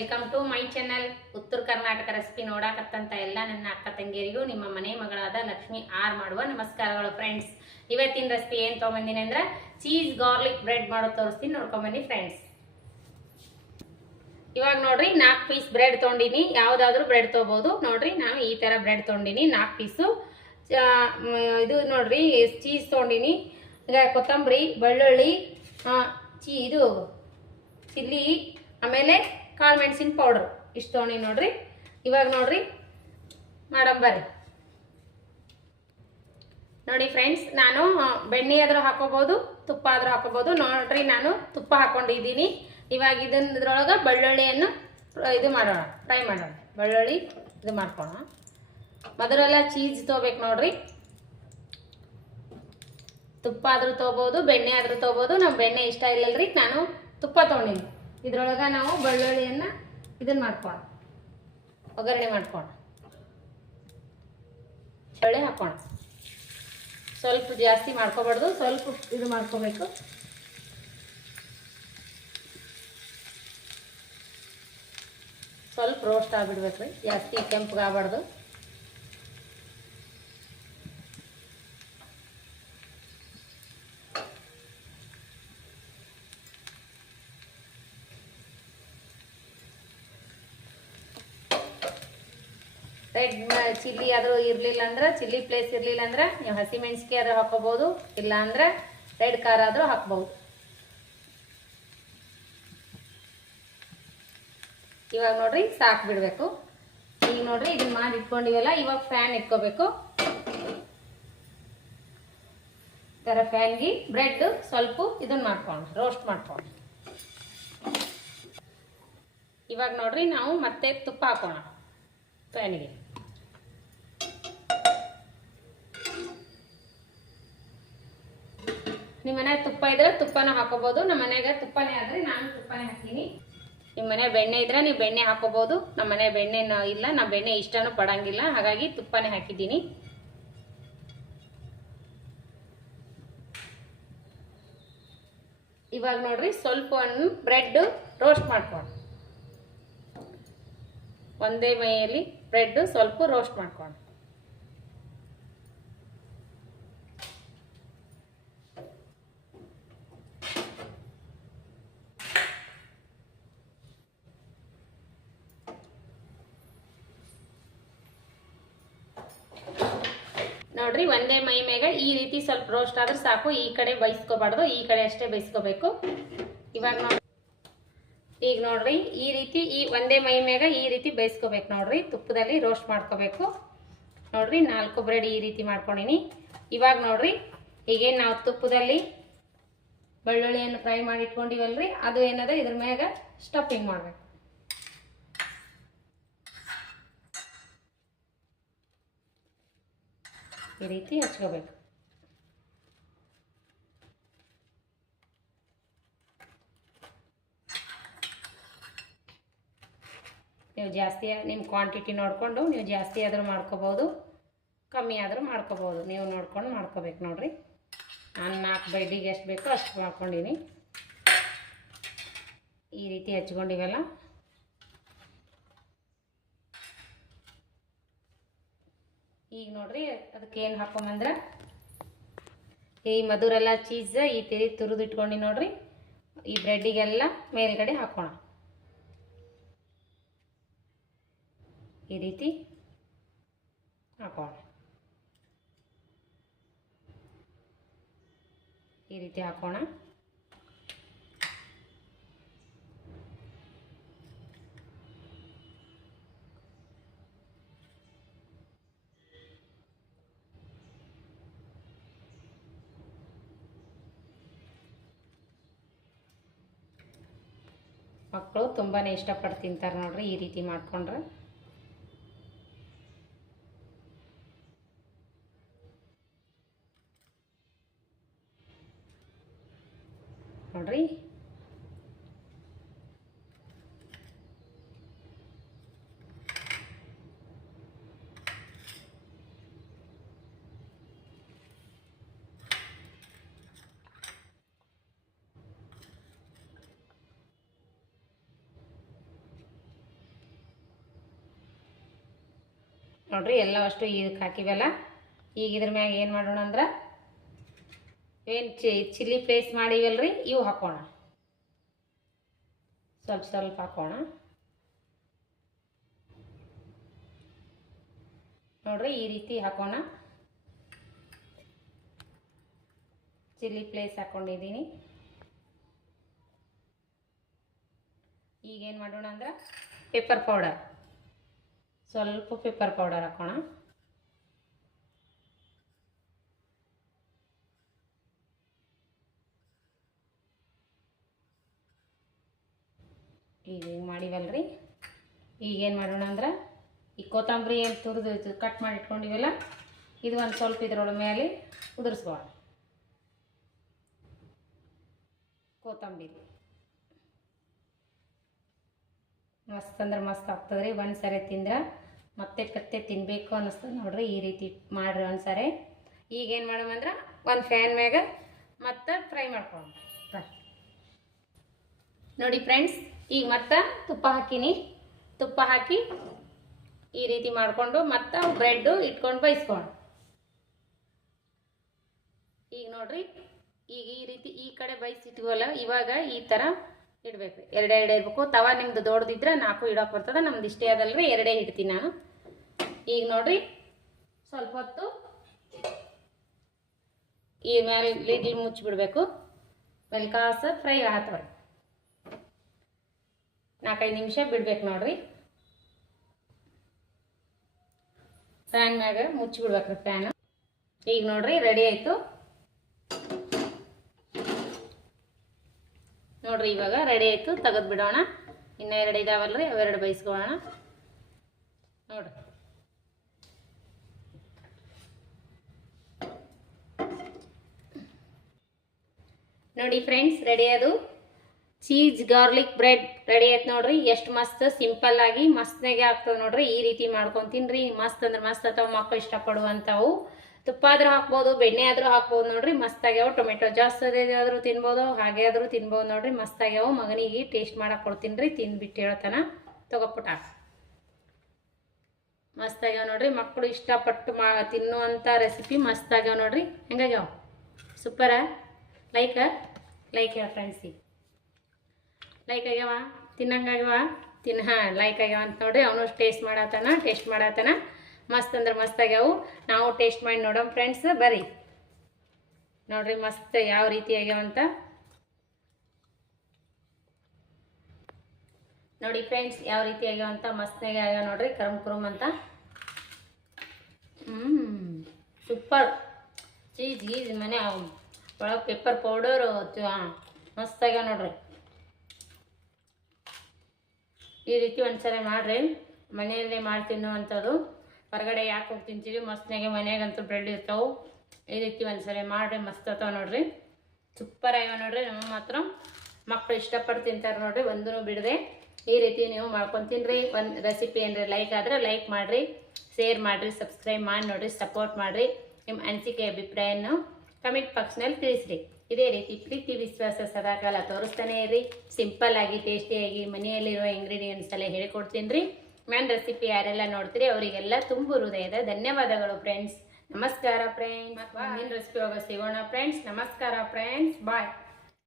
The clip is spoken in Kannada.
ವೆಲ್ಕಮ್ ಟು ಮೈ ಚಾನಲ್ ಉತ್ತರ ಕರ್ನಾಟಕ ರೆಸಿಪಿ ನೋಡಾಕತ್ತಂತ ಎಲ್ಲ ನನ್ನ ಅಕ್ಕ ತಂಗಿಯರಿಗೂ, ನಿಮ್ಮ ಮನೆ ಮಗಳಾದ ಲಕ್ಷ್ಮಿ ಆರ್ ಮಾಡುವ ನಮಸ್ಕಾರಗಳು ಫ್ರೆಂಡ್ಸ್ ಇವತ್ತಿನ ರೆಸಿಪಿ ಏನು ತೊಗೊಂಬಂದಿನಿ ಅಂದ್ರೆ ಚೀಸ್ ಗಾರ್ಲಿಕ್ ಬ್ರೆಡ್ ಮಾಡೋದು ತೋರಿಸ್ತೀನಿ. ನೋಡ್ಕೊಂಬನ್ನಿ ಫ್ರೆಂಡ್ಸ್ ಇವಾಗ ನೋಡ್ರಿ ನಾಲ್ಕು ಪೀಸ್ ಬ್ರೆಡ್ ತೊಗೊಂಡಿನಿ. ಯಾವುದಾದ್ರೂ ಬ್ರೆಡ್ ತಗೋಬಹುದು ನೋಡ್ರಿ ನಾನು ಈ ಥರ ಬ್ರೆಡ್ ತೊಗೊಂಡಿನಿ. ನಾಲ್ಕು ಪೀಸು ಇದು ನೋಡ್ರಿ ಚೀಸ್ ತೊಗೊಂಡಿನಿ. ಈಗ ಕೊತ್ತಂಬರಿ, ಬೆಳ್ಳುಳ್ಳಿ ಚೀ, ಇದು, ಚಿಲ್ಲಿ, ಆಮೇಲೆ ಕಾಳು ಮೆಣಸಿನ ಪೌಡ್ರ್ ಇಷ್ಟು ತೊಗೊಂಡಿ ನೋಡ್ರಿ. ಇವಾಗ ನೋಡ್ರಿ. ಮಾಡಂಬರ್ರಿ ನೋಡಿ ಫ್ರೆಂಡ್ಸ್ ನಾನು ಬೆಣ್ಣೆ ಆದ್ರೂ ಹಾಕೋಬಹುದು ತುಪ್ಪ ಆದ್ರೂ ಹಾಕೋಬಹುದು ನೋಡ್ರಿ, ನಾನು ತುಪ್ಪ ಹಾಕೊಂಡಿದ್ದೀನಿ. ಇವಾಗ ಇದನ್ನದ್ರೊಳಗೆ ಬೆಳ್ಳುಳ್ಳಿಯನ್ನು ಇದು ಮಾಡೋಣ, ಫ್ರೈ ಮಾಡೋಣ. ಬೆಳ್ಳುಳ್ಳಿ ಇದು ಮಾಡ್ಕೋಣ ಮೊದಲೆಲ್ಲ ಚೀಸ್ ತೊಗೋಬೇಕು ನೋಡ್ರಿ. ತುಪ್ಪ ಆದರೂ ತೊಗೋಬೋದು, ಬೆಣ್ಣೆ ಆದರೂ ತೊಗೋಬೋದು. ನಮ್ಮ ಬೆಣ್ಣೆ ಇಷ್ಟ ಇಲ್ಲಲ್ರಿ. ನಾನು ತುಪ್ಪ ತೊಗೊಂಡಿನಿ. ಇದ್ರೊಳಗೆ ನಾವು ಬೆಳ್ಳುಳ್ಳಿಯನ್ನು ಇದನ್ನು ಮಾಡ್ಕೋಣ ಒಗ್ಗರಣೆ ಮಾಡ್ಕೋಣ ಬೆಳ್ಳುಳ್ಳಿ ಹಾಕೋಣ ಸ್ವಲ್ಪ ಜಾಸ್ತಿ ಮಾಡ್ಕೋಬಾರ್ದು, ಸ್ವಲ್ಪ ಇದು ಮಾಡ್ಕೋಬೇಕು. ಸ್ವಲ್ಪ ರೋಸ್ಟ್ ಆಗ್ಬಿಡ್ಬೇಕ್ರಿ ಜಾಸ್ತಿ ಕೆಂಪಗಾಗಬಾರ್ದು. ರೆಡ್ ಚಿಲ್ಲಿ ಆದರೂ ಇರಲಿಲ್ಲ ಅಂದ್ರೆ, ಚಿಲ್ಲಿ ಪ್ಲೇಸ್ ಇರಲಿಲ್ಲ ಅಂದ್ರೆ ನೀವು ಹಸಿಮೆಣ್ಸಿಗೆ ಆದ್ರೂ ಹಾಕೋಬೋದು ಇಲ್ಲ ಅಂದ್ರೆ ರೆಡ್ ಖಾರ ಆದರೂ ಹಾಕ್ಬೋದು. ಇವಾಗ ನೋಡ್ರಿ, ಸಾಕು ಬಿಡಬೇಕು. ಈಗ ನೋಡ್ರಿ ಇದನ್ನ ಮಾಡಿ ಇಟ್ಕೊಂಡಿವಲ್ಲ, ಇವಾಗ ಫ್ಯಾನ್ ಇಟ್ಕೋಬೇಕು. ಥರ ಫ್ಯಾನ್ಗೆ ಬ್ರೆಡ್ ಸ್ವಲ್ಪ ಇದನ್ನ ಮಾಡ್ಕೊಂಡು ರೋಸ್ಟ್ ಮಾಡ್ಕೊಂಡು ಇವಾಗ ನೋಡ್ರಿ, ನಾವು ಮತ್ತೆ ತುಪ್ಪ ಹಾಕೋಣ ಫ್ಯಾನಿಗೆ ನಿಮ್ಮ ಮನೆ ತುಪ್ಪ ಇದ್ರೆ ತುಪ್ಪನ ಹಾಕೋಬಹುದು ನಮ್ಮ ಮನೆಯಾಗ ತುಪ್ಪನೇ ಆದ್ರೆ ನಾನು ತುಪ್ಪನೇ ಹಾಕ್ತೀನಿ. ನಿಮ್ಮ ಮನೆ ಬೆಣ್ಣೆ ಇದ್ರೆ ನೀವು ಬೆಣ್ಣೆ ಹಾಕೋಬಹುದು ನಮ್ಮ ಮನೆ ಬೆಣ್ಣೆ ಇಲ್ಲ ನಾ ಬೆಣ್ಣೆ ಇಷ್ಟನೂ ಪಡಂಗಿಲ್ಲ, ಹಾಗಾಗಿ ತುಪ್ಪನೇ ಹಾಕಿದ್ದೀನಿ. ಇವಾಗ ನೋಡ್ರಿ ಸ್ವಲ್ಪ ಬ್ರೆಡ್ ರೋಸ್ಟ್ ಮಾಡ್ಕೊಂಡು ಒಂದೇ ಮೈಯಲ್ಲಿ ಬ್ರೆಡ್ ಸ್ವಲ್ಪ ರೋಸ್ಟ್ ಮಾಡ್ಕೊಂಡು ನೋಡ್ರಿ, ಒಂದೇ ಮೈ ಮ್ಯಾಗ ಈ ರೀತಿ ಸ್ವಲ್ಪ ರೋಸ್ಟ್ ಆದ್ರೆ ಸಾಕು. ಈ ಕಡೆ ಬೈಸ್ಕೋಬಾರ್ದು, ಈ ಕಡೆ ಅಷ್ಟೇ ಬೈಸ್ಕೋಬೇಕು. ಇವಾಗ ನೋಡಿ ಈಗ ನೋಡ್ರಿ, ಈ ರೀತಿ ಈ ಒಂದೇ ಮೈ ಮೇಗ ಈ ರೀತಿ ಬೇಯಿಸ್ಕೋಬೇಕು ನೋಡ್ರಿ. ತುಪ್ಪದಲ್ಲಿ ರೋಸ್ಟ್ ಮಾಡ್ಕೋಬೇಕು. ನೋಡ್ರಿ, ನಾಲ್ಕು ಬ್ರೆಡ್ ಈ ರೀತಿ ಮಾಡ್ಕೊಂಡಿನಿ. ಇವಾಗ ನೋಡ್ರಿ ಈಗ ನಾವು ತುಪ್ಪದಲ್ಲಿ ಬೆಳ್ಳುಳ್ಳಿಯನ್ನು ಫ್ರೈ ಮಾಡಿ ಇಟ್ಕೊಂಡಿವಲ್ರಿ ಅದು ಏನದ ಇದ್ರ ಮ್ಯಾಗ ಸ್ಟಫಿಂಗ್ ಮಾಡ್ಬೇಕು. ಈ ರೀತಿ ಹಚ್ಕೋಬೇಕು. ನೀವು ಜಾಸ್ತಿ ನಿಮ್ಮ ಕ್ವಾಂಟಿಟಿ ನೋಡಿಕೊಂಡು ನೀವು ಜಾಸ್ತಿ ಆದರೂ ಮಾಡ್ಕೋಬೋದು, ಕಮ್ಮಿ ಆದರೂ ಮಾಡ್ಕೋಬೋದು. ನೀವು ನೋಡ್ಕೊಂಡು ಮಾಡ್ಕೋಬೇಕು ನೋಡಿರಿ. ನಾನು ನಾಲ್ಕು ಬೆಡ್ಡಿಗೆ ಎಷ್ಟು ಬೇಕೋ ಅಷ್ಟು ಮಾಡ್ಕೊಂಡಿನಿ. ಈ ರೀತಿ ಹಚ್ಕೊಂಡಿವೆಲ್ಲ. ಈಗ ನೋಡ್ರಿ ಅದಕ್ಕೆ ಏನು ಹಾಕೊಂಬಂದ್ರೆ? ಈ ಮಧುರೆಲ್ಲ ಚೀಸ್ ಈ ತಿರಿ ತುರಿದು ಇಟ್ಕೊಂಡು ನೋಡ್ರಿ. ಈ ಬ್ರೆಡ್ಡಿಗೆಲ್ಲ ಮೇಲ್ಗಡೆ ಹಾಕೋಣ. ಈ ರೀತಿ ಹಾಕೋಣ. ಈ ರೀತಿ ಹಾಕೋಣ. ಮಕ್ಕಳು ತುಂಬಾ ಇಷ್ಟಪಟ್ಟು ತಿಂತಾರೆ ನೋಡ್ರಿ ಈ ರೀತಿ ಮಾಡ್ಕೊಂಡ್ರೆ ನೋಡ್ರಿ ನೋಡ್ರಿ ಎಲ್ಲ ಅಷ್ಟು ಇದಕ್ಕೆ ಹಾಕಿವಲ್ಲ. ಈಗ ಇದ್ರ ಮ್ಯಾಗ ಏನು ಮಾಡೋಣ ಅಂದ್ರೆ, ಏನು ಚಿ, ಚಿಲ್ಲಿ ಪೇಸ್ಟ್ ಮಾಡಿವಲ್ರಿ, ಇವು ಹಾಕೋಣ. ಸ್ವಲ್ಪ ಸ್ವಲ್ಪ ಹಾಕೋಣ. ನೋಡ್ರಿ, ಈ ರೀತಿ ಹಾಕೋಣ. ಚಿಲ್ಲಿ ಪ್ಲೇಸ್ ಹಾಕೊಂಡಿದ್ದೀನಿ. ಈಗೇನು ಮಾಡೋಣ ಅಂದ್ರೆ, ಪೇಪರ್ ಪೌಡರ್. ಸ್ವಲ್ಪ ಪೆಪ್ಪರ್ ಪೌಡರ್ ಹಾಕೋಣ. ಈಗ ಹಿಂಗೆ ಮಾಡಿವಲ್ರಿ. ಈಗೇನು ಮಾಡೋಣ ಅಂದ್ರೆ ಈ ಕೊತ್ತಂಬರಿ ಏನು ತುರಿದು ಕಟ್ ಮಾಡಿ ಇಟ್ಕೊಂಡಿವಲ್ಲ, ಇದು ಒಂದು ಸ್ವಲ್ಪ ಇದ್ರೊಳ ಮೇಲೆ ಉದುರಿಸ್ಬೋಣ. ಕೊತ್ತಂಬರಿ. ಮಸ್ತ್ ಅಂದ್ರೆ ಮಸ್ತ್ ಆಗ್ತದ್ರಿ. ಒಂದು ಸರಿ ತಿಂದ್ರೆ ಮತ್ತೆ ಕತ್ತೆ ತಿನ್ನಬೇಕು ಅನ್ನಿಸ್ತದೆ ನೋಡ್ರಿ, ಈ ರೀತಿ ಮಾಡ್ರಿ ಒಂದು ಈಗ ಈಗೇನು ಮಾಡಮಂದ್ರೆ ಒಂದು ಫ್ಯಾನ್ ಮ್ಯಾಗ ಮತ್ತೆ ಫ್ರೈ ಮಾಡ್ಕೊಂಡು ನೋಡಿ ಫ್ರೆಂಡ್ಸ್ ಈಗ ಮತ್ತೆ ತುಪ್ಪ ಹಾಕಿನಿ. ತುಪ್ಪ ಹಾಕಿ ಈ ರೀತಿ ಮಾಡಿಕೊಂಡು ಮತ್ತೆ ಬ್ರೆಡ್ಡು ಇಟ್ಕೊಂಡು ಬೈಸ್ಕೊಂಡು ಈಗ ನೋಡ್ರಿ, ಈಗ ಈ ರೀತಿ ಈ ಕಡೆ ಬೈಸಿಟ್ವಲ್ಲ, ಇವಾಗ ಈ ಥರ ಇಡಬೇಕು. ಎರಡೇ ಎರಡೇ ಇರಬೇಕು ತವಾ ನಿಮ್ದು ದೊಡ್ಡದಿದ್ರೆ ನಾಲ್ಕು ಇಡೋಕೆ ಬರ್ತದೆ, ನಮ್ದು ಇಷ್ಟೇ ಅದಲ್ರಿ, ಎರಡೇ ಇಡ್ತೀನಿ ನಾನು. ಈಗ ನೋಡ್ರಿ. ಸ್ವಲ್ಪ ಹೊತ್ತು. ಈ ಮೇಲೆ ಲಿಡ್ಲಿ ಮುಚ್ಚಿಬಿಡ್ಬೇಕು. ಮೆಲ್ಕಾಸ ಫ್ರೈ ಆತವ್ರಿ ನಾಲ್ಕೈದು ನಿಮಿಷ ಬಿಡ್ಬೇಕು ನೋಡ್ರಿ. ಫ್ಯಾನ್ ಮ್ಯಾಗ ಮುಚ್ಚಿಬಿಡ್ಬೇಕ್ರಿ ಫ್ಯಾನ್ ಈಗ ನೋಡ್ರಿ ರೆಡಿ ಆಯಿತು. ನೋಡ್ರಿ, ಇವಾಗ ರೆಡಿ ಆಯಿತು. ತೆಗೆದು ಬಿಡೋಣ. ಇನ್ನೂ ಎರಡು ಇದಾವಲ್ರಿ, ಅವೆರಡು ಬೈಸ್ಕೊಳ್ಳೋಣ ನೋಡ್ರಿ. ನೋಡಿ ಫ್ರೆಂಡ್ಸ್ ರೆಡಿ ಅದು? ಚೀಸ್ ಗಾರ್ಲಿಕ್ ಬ್ರೆಡ್ ರೆಡಿ ಆಯ್ತು ನೋಡ್ರಿ. ಎಷ್ಟು ಮಸ್ತ್ ಸಿಂಪಲ್ ಆಗಿ ಮಸ್ತ್ನಾಗೆ ಆಗ್ತದೆ ನೋಡ್ರಿ. ಈ ರೀತಿ ಮಾಡ್ಕೊಂಡು ತಿನ್ರಿ ಮಸ್ತ್ ಅಂದ್ರೆ ಮಸ್ತ್ ಅಥವಾ ಮಕ್ಕಳು ಇಷ್ಟಪಡುವಂಥವು ತುಪ್ಪ ಆದರೂ ಹಾಕ್ಬೋದು, ಬೆಣ್ಣೆ ಆದರೂ ಹಾಕ್ಬೋದು ನೋಡ್ರಿ. ಮಸ್ತ್ ಆಗ್ಯಾವ. ಟೊಮೆಟೊ ಜಾಸ್ತಿ ಆದರೂ ತಿನ್ಬೋದು, ಹಾಗೆ ಆದರೂ ತಿನ್ಬೋದು ನೋಡ್ರಿ. ಮಸ್ತ್ ಆಗ್ಯಾವ. ಮಗನಿಗೆ ಟೇಸ್ಟ್ ಮಾಡಕ್ಕೆ ಕೊಡ್ತೀನಿ ರೀ ತಿಂದ್ಬಿಟ್ಟು ಹೇಳ್ತಾನ ಮಸ್ತ್ ಆಗ್ಯಾವ ನೋಡ್ರಿ. ಮಕ್ಕಳು ಇಷ್ಟಪಟ್ಟು ಮಾ ತಿನ್ನುವಂಥ ರೆಸಿಪಿ ಮಸ್ತ್ ಆಗ್ಯಾವ ನೋಡ್ರಿ. ಹೆಂಗಾಗ್ಯಾವ ಸೂಪರ ಲೈಕ ಲೈಕ್ ಹೇಳ ಫ್ರೆಂಡ್ಸಿಗೆ ಲೈಕ್ ಆಗ್ಯವ ತಿನ್ನಂಗಾಗ್ಯವ ತಿನ್ನ ಹಾಂ ಲೈಕ್ ಆಗ್ಯಾವ ಅಂತ ನೋಡ್ರಿ ಅವನು ಟೇಸ್ಟ್ ಮಾಡತ್ತಾನ ಟೇಸ್ಟ್ ಮಾಡತ್ತಾನ ಮಸ್ತ್ ಅಂದ್ರೆ ಮಸ್ತ್ ಆಗ್ಯಾವು ನಾವು ಟೇಸ್ಟ್ ಮಾಡಿ ನೋಡೋಣ ಫ್ರೆಂಡ್ಸ್ ಬರ್ರಿ. ನೋಡ್ರಿ ಮಸ್ತ್ ಯಾವ ರೀತಿ ಆಗ್ಯಾವಂತ ನೋಡಿ ಫ್ರೆಂಡ್ಸ್ ಯಾವ ರೀತಿ ಆಗ್ಯಾವಂತ ಮಸ್ತ್ನಾಗೆ ಆಗ್ಯಾವ ನೋಡ್ರಿ, ಕರಮ್ ಕುರುಮ್ ಅಂತ. ಹ್ಞೂ ಸೂಪರ್ ಚೀಸ್, ಗೀಸ್, ಮನೆ ಒಳಗೆ ಪೆಪ್ಪರ್ ಪೌಡರು ಮಸ್ತಾಗ ನೋಡ್ರಿ. ಈ ರೀತಿ ಒಂದ್ಸಲ ಮಾಡ್ರಿ. ಮನೆಯಲ್ಲೇ ಮಾಡಿ ತಿನ್ನುವಂಥದ್ದು. ಹೊರಗಡೆ ಯಾಕೆ ಹೋಗಿ ತಿಂತೀವಿ ಮಸ್ತ್ನಾಗೆ ಮನೆಯಾಗಂತೂ ಬ್ರೆಡ್ ಇರ್ತಾವೆ. ಈ ರೀತಿ ಒಂದ್ಸಲ ಮಾಡ್ರಿ, ಮಸ್ತ್ ಆಗ್ತಾವೆ ನೋಡ್ರಿ. ಸೂಪರ್ ಆಗ್ಯಾವ ನೋಡ್ರಿ. ನಮ್ಮ ಮಾತ್ರ ಮಕ್ಕಳು ಇಷ್ಟಪಟ್ಟು ತಿಂತಾರೆ ನೋಡ್ರಿ ಒಂದೂ ಬಿಡದೆ. ಈ ರೀತಿ ನೀವು ಮಾಡ್ಕೊಂಡು ತಿನ್ರಿ. ಒಂದು ರೆಸಿಪಿ ಏನ್ರಿ ಲೈಕ್ ಆದರೆ ಲೈಕ್ ಮಾಡಿರಿ. ಶೇರ್ ಮಾಡಿರಿ ಸಬ್ಸ್ಕ್ರೈಬ್ ಮಾಡಿ ನೋಡಿರಿ ಸಪೋರ್ಟ್ ಮಾಡಿರಿ. ನಿಮ್ಮ ಅನಿಸಿಕೆ ಅಭಿಪ್ರಾಯವನ್ನು ಕಮೆಂಟ್ ಬಾಕ್ಸ್ನಲ್ಲಿ ತಿಳಿಸ್ರಿ. ಇದೇ ರೀತಿ ಪ್ರೀತಿ ವಿಶ್ವಾಸ ಸದಾಕಾಲ ತೋರಿಸ್ತಾನೆ ಇರಿ. ಸಿಂಪಲ್ ಆಗಿ ಟೇಸ್ಟಿಯಾಗಿ ಮನೆಯಲ್ಲಿರುವ ಇಂಗ್ರೀಡಿಯೆಂಟ್ಸ್ ಎಲ್ಲ ಹೇಳ್ಕೊಡ್ತೀನಿ ರೀ ನನ್ನ ರೆಸಿಪಿ ಯಾರೆಲ್ಲ ನೋಡ್ತೀರಿ, ಅವರಿಗೆಲ್ಲ ತುಂಬು ಹೃದಯದ ಧನ್ಯವಾದಗಳು ಫ್ರೆಂಡ್ಸ್ ನಮಸ್ಕಾರ ಫ್ರೆಂಡ್ಸ್ ಮುಂದಿನ ರೆಸಿಪಿ ಹೋಗೋ ಸಿಗೋಣ ಫ್ರೆಂಡ್ಸ್ ನಮಸ್ಕಾರ ಫ್ರೆಂಡ್ಸ್ ಬಾಯ್